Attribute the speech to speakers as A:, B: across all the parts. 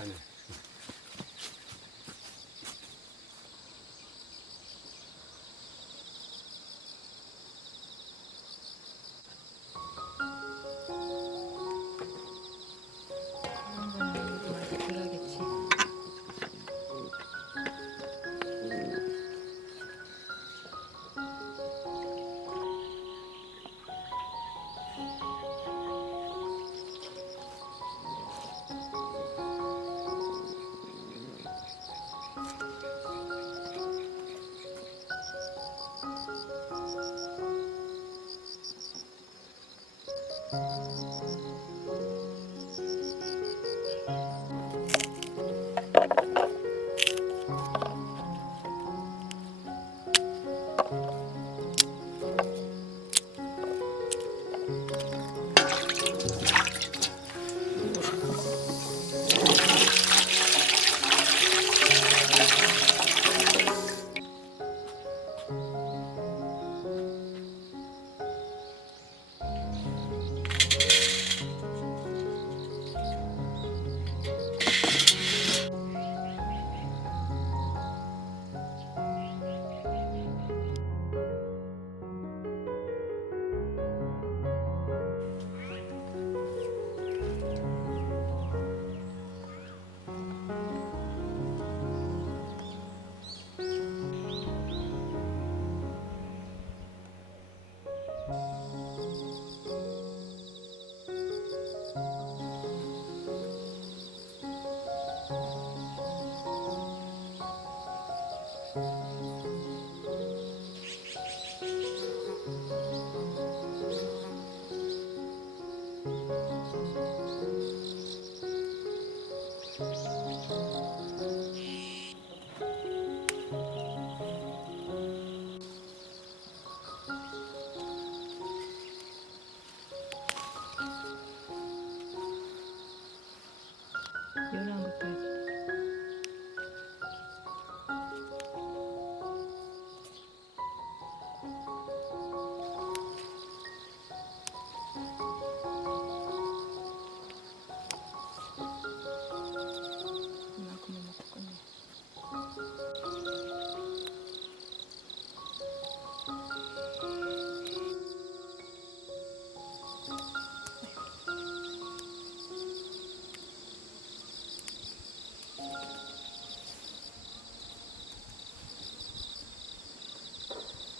A: 있
B: 연 한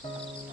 B: Música